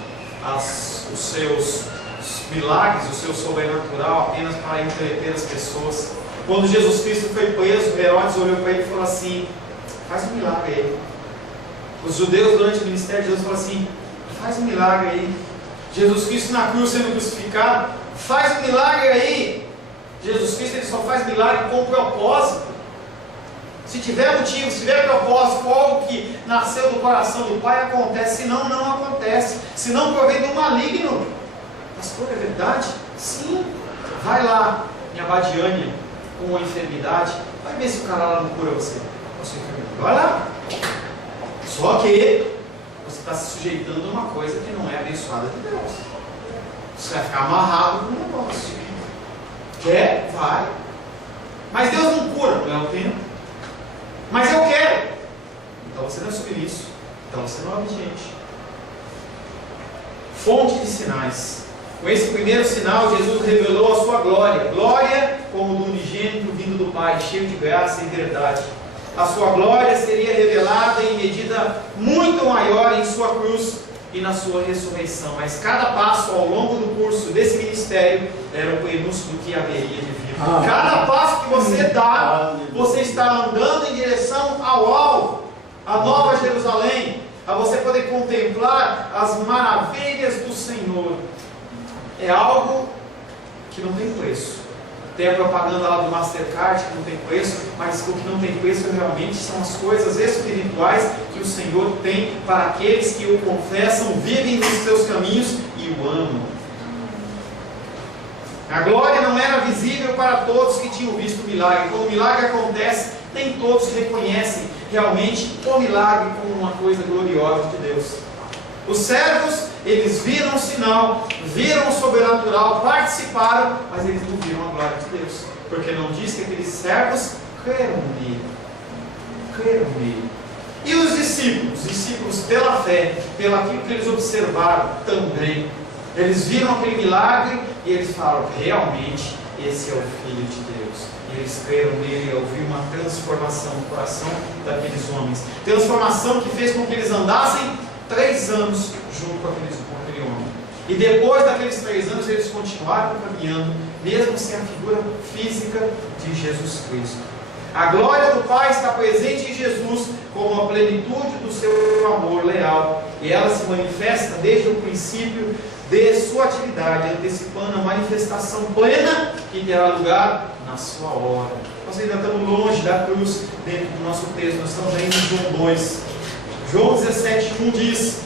os seus milagres, o seu sobrenatural apenas para entreter as pessoas. Quando Jesus Cristo foi preso, Herodes olhou para ele e falou assim: faz um milagre aí. Os judeus durante o ministério de Jesus falaram assim: faz um milagre aí. Jesus Cristo na cruz sendo crucificado, faz um milagre aí. Jesus Cristo, ele só faz milagre com propósito. Se tiver motivo, se tiver propósito, algo que nasceu do coração do Pai, acontece. Senão, não acontece. Se não provém do maligno. Pastor, é verdade? Sim. Vai lá em Abadiânia com uma enfermidade, vai ver se o cara lá não cura você. Vai lá. Só que você está se sujeitando a uma coisa que não é abençoada de Deus. Você vai ficar amarrado com o negócio. Quer? Vai. Mas Deus não cura, não é o tempo. Mas eu quero. Então você não é submisso. Então você não é obediente. Fonte de sinais. Com esse primeiro sinal, Jesus revelou a sua glória. Glória como do unigênito vindo do Pai, cheio de graça e verdade. A sua glória seria revelada em medida muito maior em sua cruz e na sua ressurreição. Mas cada passo ao longo do curso desse ministério era o prenúncio do que haveria de vir. Cada passo que você dá, você está andando em direção ao alvo, a Nova Jerusalém, a você poder contemplar as maravilhas do Senhor. É algo que não tem preço. Tem a propaganda lá do Mastercard que não tem preço, mas o que não tem preço realmente são as coisas espirituais que o Senhor tem para aqueles que o confessam, vivem nos seus caminhos e o amam. A glória não era visível para todos que tinham visto o milagre. Quando o milagre acontece, nem todos reconhecem realmente o milagre como uma coisa gloriosa de Deus. Os servos, eles viram o sinal, viram o sobrenatural, participaram, mas eles não viram a glória de Deus, porque não diz que aqueles servos creram nele. Creram nele. E os discípulos? Os discípulos pela fé, pelo aquilo que eles observaram também. Eles viram aquele milagre e eles falaram: realmente esse é o Filho de Deus. E eles creram nele e houve uma transformação no coração daqueles homens. Transformação que fez com que eles andassem 3 anos junto com aquele homem. E depois daqueles 3 anos eles continuaram caminhando, mesmo sem a figura física de Jesus Cristo. A glória do Pai está presente em Jesus como a plenitude do seu amor leal. E ela se manifesta desde o princípio de sua atividade, antecipando a manifestação plena que terá lugar na sua hora. Nós ainda estamos longe da cruz dentro do nosso texto. Nós estamos ainda em João 2. João 17:1 diz: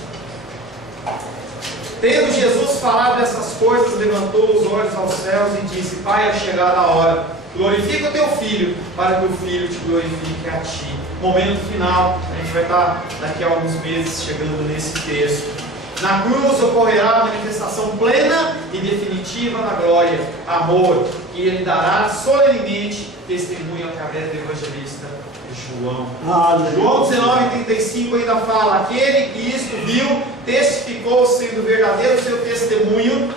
Tendo Jesus falado essas coisas, levantou os olhos aos céus e disse: Pai, é chegada a hora, glorifica o teu Filho, para que o Filho te glorifique a ti. Momento final, a gente vai estar daqui a alguns meses chegando nesse texto. Na cruz ocorrerá a manifestação plena e definitiva da glória, amor, que ele dará solenemente testemunho através do evangelista João. João 19,35 ainda fala: aquele que isto viu, testificou sendo verdadeiro o seu testemunho.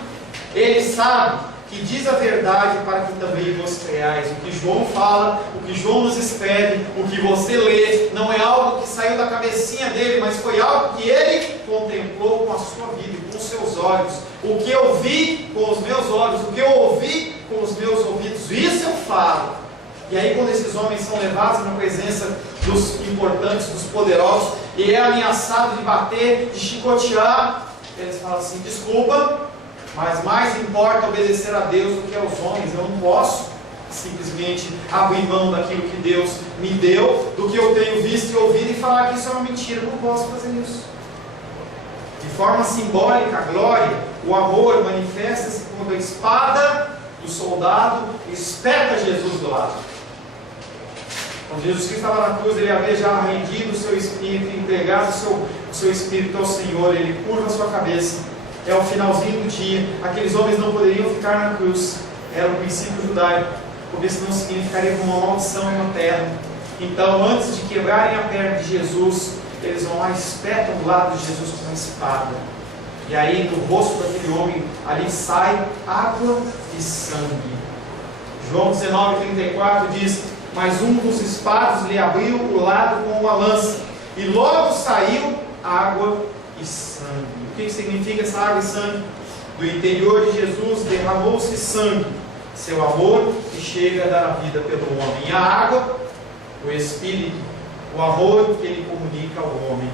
Ele sabe que diz a verdade, para que também vos creais. O que João fala, o que João nos escreve, o que você lê, não é algo que saiu da cabecinha dele, mas foi algo que ele contemplou com a sua vida, com os seus olhos. O que eu vi com os meus olhos, o que eu ouvi com os meus ouvidos, isso eu falo. E aí, quando esses homens são levados na presença dos importantes, dos poderosos, e é ameaçado de bater, de chicotear, eles falam assim: desculpa, mas mais importa obedecer a Deus do que aos homens. Eu não posso simplesmente abrir mão daquilo que Deus me deu, do que eu tenho visto e ouvido, e falar que isso é uma mentira. Eu não posso fazer isso. De forma simbólica, a glória, o amor manifesta-se quando a espada do soldado espeta Jesus do lado. Quando Jesus Cristo estava na cruz, ele havia já rendido o seu espírito, entregado o seu espírito ao Senhor. Ele curva a sua cabeça. É o finalzinho do dia. Aqueles homens não poderiam ficar na cruz. Era o princípio judaico, porque senão significaria uma maldição na terra. Então, antes de quebrarem a perna de Jesus, eles vão lá e espetam do lado de Jesus com uma espada. E aí, no rosto daquele homem, ali sai água e sangue. João 19,34 diz: mas um dos espados lhe abriu o lado com uma lança, e logo saiu água e sangue. O que significa essa água e sangue? Do interior de Jesus derramou-se sangue, seu amor que chega a dar a vida pelo homem. E a água, o Espírito, o amor que ele comunica ao homem.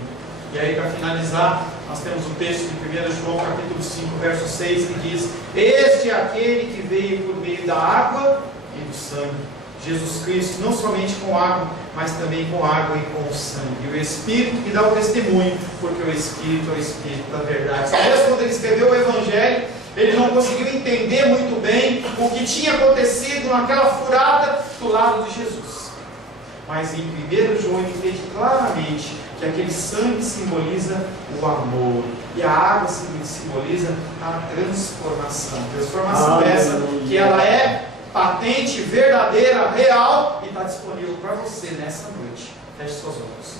E aí, para finalizar, nós temos o texto de 1 João capítulo 5, verso 6, que diz: este é aquele que veio por meio da água e do sangue. Jesus Cristo, não somente com água, mas também com água e com o sangue. E o Espírito que dá o testemunho, porque o Espírito é o Espírito da verdade. Talvez quando ele escreveu o Evangelho, ele não conseguiu entender muito bem o que tinha acontecido naquela furada do lado de Jesus. Mas em 1 João ele entende claramente que aquele sangue simboliza o amor e a água simboliza a transformação. Transformação essa que ela é patente, verdadeira, real e está disponível para você nessa noite. Feche seus olhos.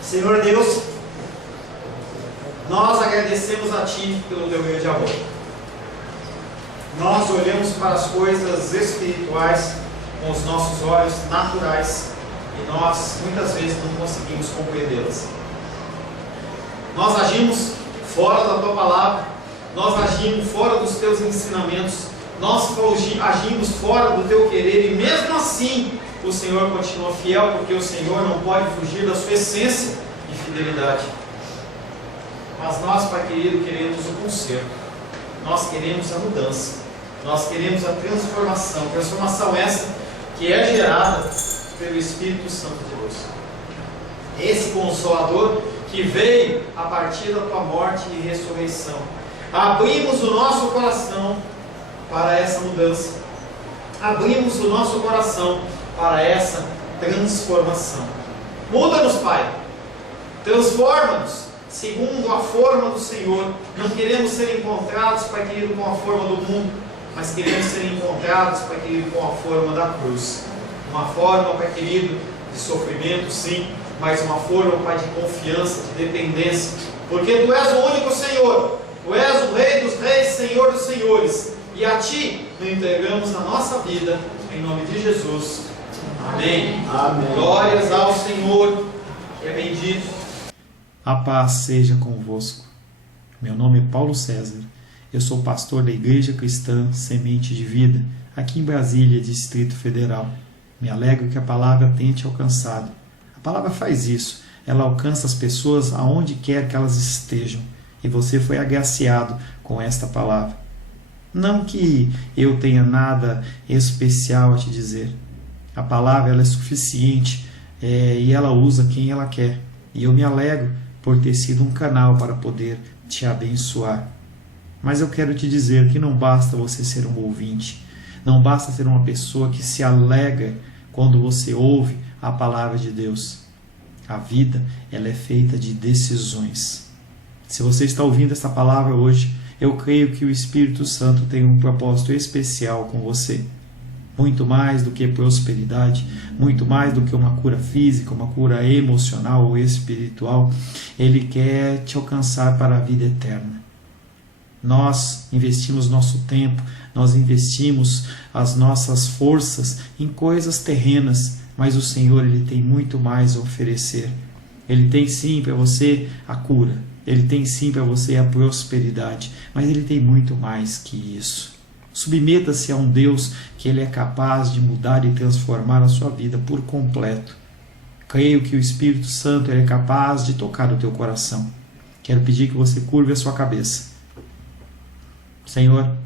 Senhor Deus, nós agradecemos a Ti pelo Teu grande amor. Nós olhamos para as coisas espirituais com os nossos olhos naturais e nós muitas vezes não conseguimos compreendê-las. Nós agimos fora da Tua palavra, nós agimos fora dos Teus ensinamentos, nós agimos fora do Teu querer, e mesmo assim o Senhor continua fiel, porque o Senhor não pode fugir da sua essência de fidelidade. Mas nós, Pai querido, queremos o conserto, nós queremos a mudança, nós queremos a transformação, transformação essa que é gerada pelo Espírito Santo de Deus. Esse Consolador que veio a partir da Tua morte e ressurreição. Abrimos o nosso coração para essa mudança. Abrimos o nosso coração para essa transformação. Muda-nos, Pai. Transforma-nos segundo a forma do Senhor. Não queremos ser encontrados, Pai querido, com a forma do mundo, mas queremos ser encontrados, Pai querido, com a forma da cruz. Uma forma, Pai querido, de sofrimento, sim, mas uma forma, Pai, de confiança, de dependência, porque Tu és o único Senhor, Tu és o Rei dos Reis, Senhor dos Senhores, e a Ti nos entregamos a nossa vida, em nome de Jesus. Amém. Amém. Glórias ao Senhor, que é bendito. A paz seja convosco. Meu nome é Paulo César, eu sou pastor da Igreja Cristã Semente de Vida, aqui em Brasília, Distrito Federal. Me alegro que a palavra tenha te alcançado. A palavra faz isso, ela alcança as pessoas aonde quer que elas estejam, e você foi agraciado com esta palavra. Não que eu tenha nada especial a te dizer, a palavra ela é suficiente, e ela usa quem ela quer. E eu me alegro por ter sido um canal para poder te abençoar. Mas eu quero te dizer que não basta você ser um ouvinte, não basta ser uma pessoa que se alegra quando você ouve a palavra de Deus. A vida, ela é feita de decisões. Se você está ouvindo essa palavra hoje, eu creio que o Espírito Santo tem um propósito especial com você. Muito mais do que prosperidade, muito mais do que uma cura física, uma cura emocional ou espiritual, Ele quer te alcançar para a vida eterna. Nós investimos nosso tempo, nós investimos as nossas forças em coisas terrenas, mas o Senhor, Ele tem muito mais a oferecer. Ele tem sim para você a cura, Ele tem sim para você a prosperidade, mas Ele tem muito mais que isso. Submeta-se a um Deus que Ele é capaz de mudar e transformar a sua vida por completo. Creio que o Espírito Santo é capaz de tocar o teu coração. Quero pedir que você curve a sua cabeça. Senhor,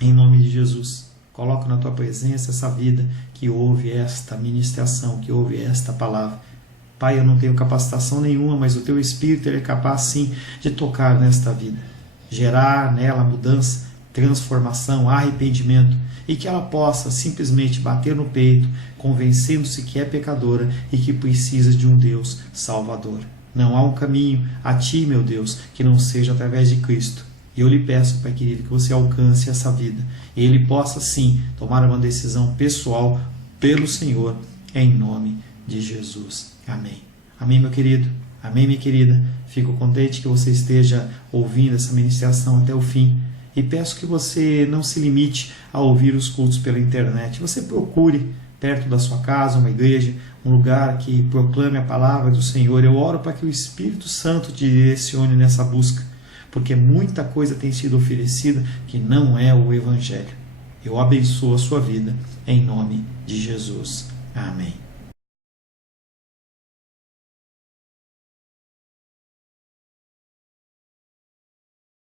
em nome de Jesus, coloco na tua presença essa vida que ouve esta ministração, que ouve esta palavra. Pai, eu não tenho capacitação nenhuma, mas o teu Espírito Ele é capaz sim de tocar nesta vida, gerar nela mudança, transformação, arrependimento, e que ela possa simplesmente bater no peito, convencendo-se que é pecadora e que precisa de um Deus salvador. Não há um caminho a ti, meu Deus, que não seja através de Cristo. E eu lhe peço, Pai querido, que você alcance essa vida e ele possa sim tomar uma decisão pessoal pelo Senhor, em nome de Jesus. Amém. Amém, meu querido. Amém, minha querida. Fico contente que você esteja ouvindo essa ministração até o fim. E peço que você não se limite a ouvir os cultos pela internet. Você procure perto da sua casa uma igreja, um lugar que proclame a palavra do Senhor. Eu oro para que o Espírito Santo te direcione nessa busca, porque muita coisa tem sido oferecida que não é o Evangelho. Eu abençoo a sua vida em nome de Jesus. Amém.